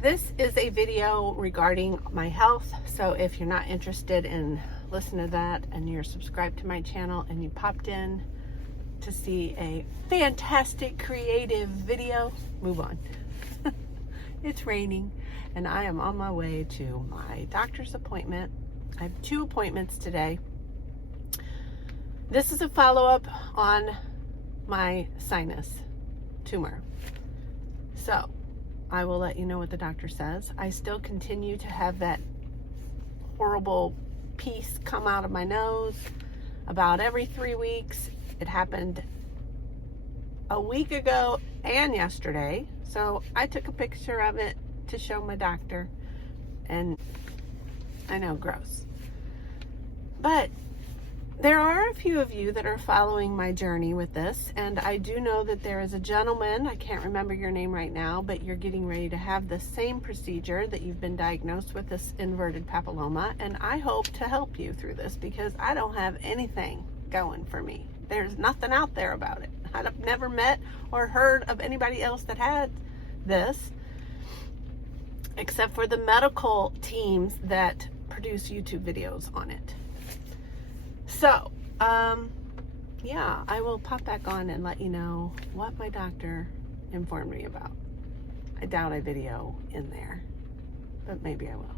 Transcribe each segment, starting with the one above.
This is a video regarding my health, so if you're not interested in listening to that and you're subscribed to my channel and you popped in to see a fantastic creative video, move on. It's raining and I am on my way to my doctor's appointment. I have 2 appointments today. This is a follow-up on my sinus tumor. So I will let you know what the doctor says. I still continue to have that horrible piece come out of my nose about every 3 weeks. It happened a week ago and yesterday. So I took a picture of it to show my doctor. And I know, gross. But there are a few of you that are following my journey with this, and I do know that there is a gentleman, I can't remember your name right now, but you're getting ready to have the same procedure, that you've been diagnosed with this inverted papilloma, and I hope to help you through this because I don't have anything going for me. There's nothing out there about it. I've never met or heard of anybody else that had this, except for the medical teams that produce YouTube videos on it. So, yeah, I will pop back on and let you know what my doctor informed me about. I doubt I video in there, but maybe I will.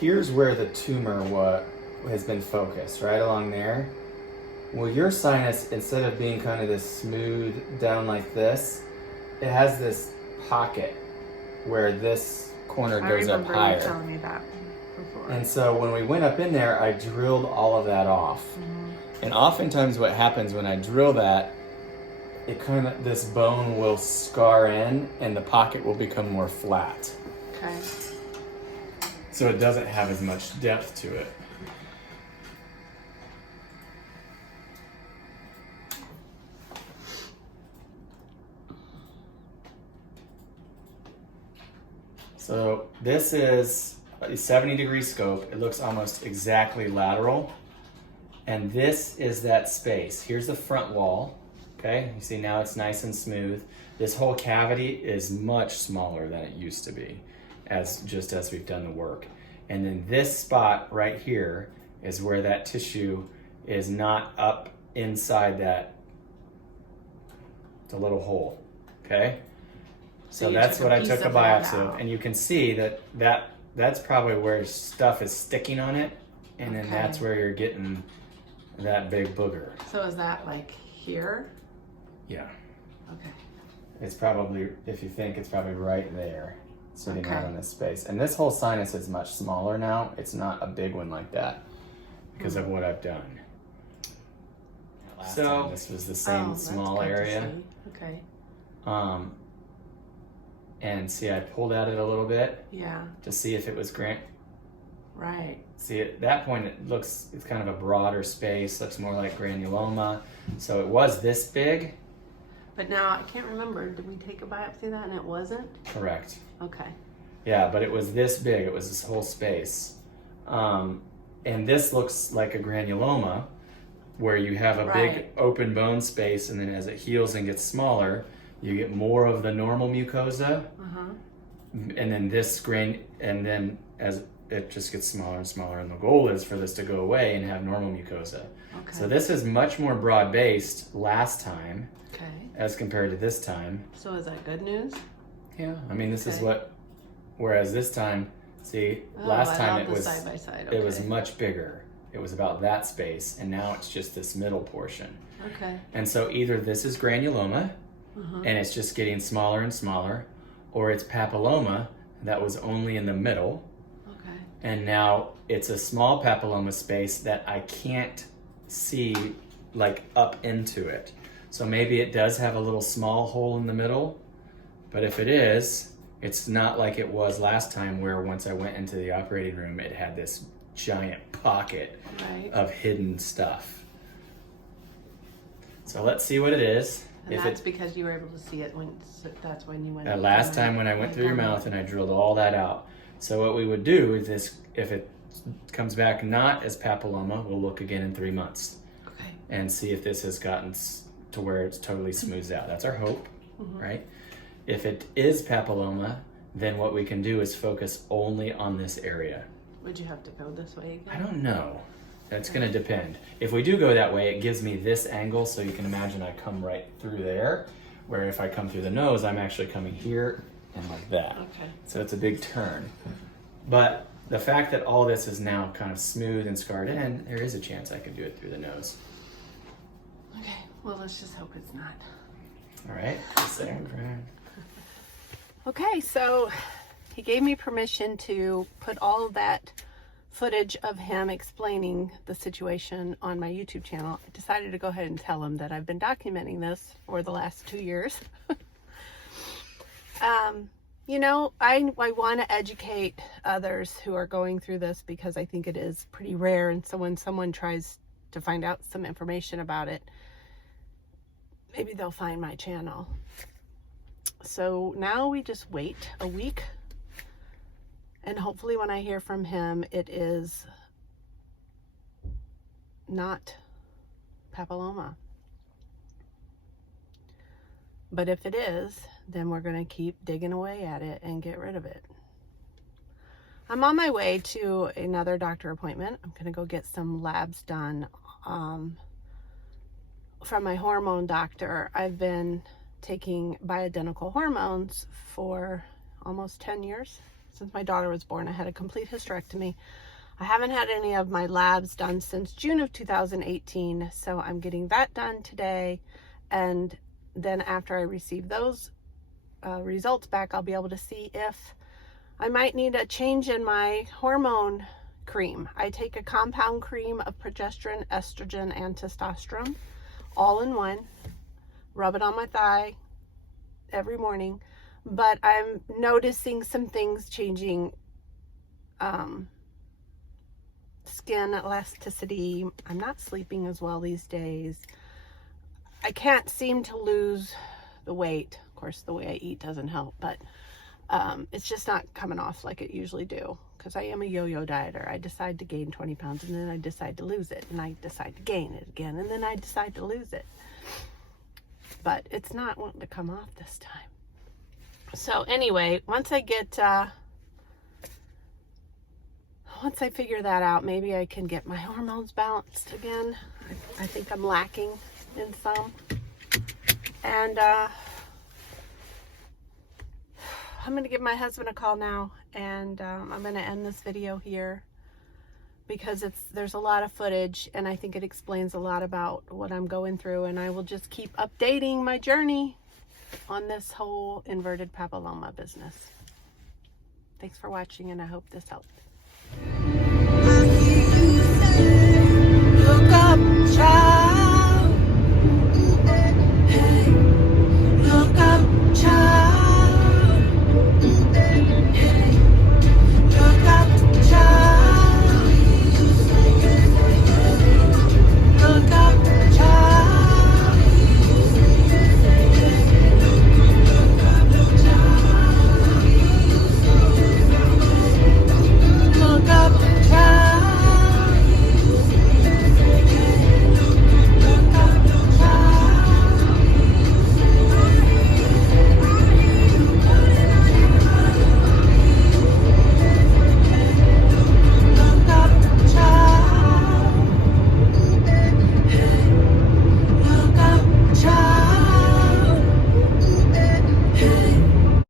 Here's where the tumor has been focused, right along there. Well, your sinus, instead of being kind of this smooth down like this, it has this pocket where this corner goes up higher. I remember you telling me that before. And so when we went up in there, I drilled all of that off. Mm-hmm. And oftentimes what happens when I drill that, this bone will scar in and the pocket will become more flat. Okay. So it doesn't have as much depth to it. So this is a 70-degree scope. It looks almost exactly lateral. And this is that space. Here's the front wall. Okay, you see now it's nice and smooth. This whole cavity is much smaller than it used to be, as we've done the work. And then this spot right here is where that tissue is not up inside the little hole. Okay? So that's what I took a biopsy of, and you can see that's probably where stuff is sticking on it, and then that's where you're getting that big booger. So is that like here? Yeah. Okay. It's probably, if you think, it's probably right there, sitting out in this space. And this whole sinus is much smaller now. It's not a big one like that because of what I've done. Last time this was the same small area. Okay. And see, I pulled at it a little bit. Yeah. To see if it was Right. See, at that point, it's kind of a broader space, looks more like granuloma. So it was this big. But now, I can't remember, did we take a biopsy of that and it wasn't? Correct. Okay. Yeah, but it was this big. It was this whole space. And this looks like a granuloma, where you have a big open bone space, and then as it heals and gets smaller, you get more of the normal mucosa, and then as it just gets smaller and smaller, and the goal is for this to go away and have normal mucosa. Okay. So this is much more broad-based last time, as compared to this time. So is that good news? Yeah, I mean this is whereas this time, see, last time it was side by side. Okay. It was much bigger. It was about that space, and now it's just this middle portion. Okay. And so either this is granuloma, and it's just getting smaller and smaller, or it's papilloma that was only in the middle, and now it's a small papilloma space that I can't see like up into it. So maybe it does have a little small hole in the middle, but if it is, it's not like it was last time, where once I went into the operating room, it had this giant pocket of hidden stuff. So let's see what it is. And that's because you were able to see it that's when you went. Last time when I went through your mouth and I drilled all that out. So what we would do is this, if it comes back not as papilloma, we'll look again in 3 months. Okay. And see if this has gotten to where it's totally smoothed out. That's our hope, right? If it is papilloma, then what we can do is focus only on this area. Would you have to go this way again? I don't know. That's going to depend. If we do go that way, it gives me this angle, so you can imagine I come right through there, where if I come through the nose, I'm actually coming here and like that. Okay. So it's a big turn. But the fact that all this is now kind of smooth and scarred in, there is a chance I could do it through the nose. Okay, well, let's just hope it's not. All right, second round. Okay, so he gave me permission to put all of that footage of him explaining the situation on my YouTube channel. I decided to go ahead and tell him that I've been documenting this for the last 2 years. You know, I want to educate others who are going through this because I think it is pretty rare, and so when someone tries to find out some information about it, maybe they'll find my channel. So now we just wait a week, and hopefully when I hear from him, it is not papilloma. But if it is, then we're going to keep digging away at it and get rid of it. I'm on my way to another doctor appointment. I'm going to go get some labs done from my hormone doctor. I've been taking bioidentical hormones for almost 10 years. Since my daughter was born, I had a complete hysterectomy. I haven't had any of my labs done since June of 2018, so I'm getting that done today. And then after I receive those results back, I'll be able to see if I might need a change in my hormone cream. I take a compound cream of progesterone, estrogen, and testosterone all in one. Rub it on my thigh every morning. But I'm noticing some things changing. Skin elasticity. I'm not sleeping as well these days. I can't seem to lose the weight. Of course, the way I eat doesn't help, but it's just not coming off like it usually do, because I am a yo-yo dieter. I decide to gain 20 pounds, and then I decide to lose it, and I decide to gain it again, and then I decide to lose it. But it's not wanting to come off this time. So anyway, once I figure that out, maybe I can get my hormones balanced again. I think I'm lacking in some. And I'm going to give my husband a call now, and I'm going to end this video here because there's a lot of footage, and I think it explains a lot about what I'm going through, and I will just keep updating my journey on this whole inverted papilloma business. Thanks for watching, and I hope this helped. Look up, child.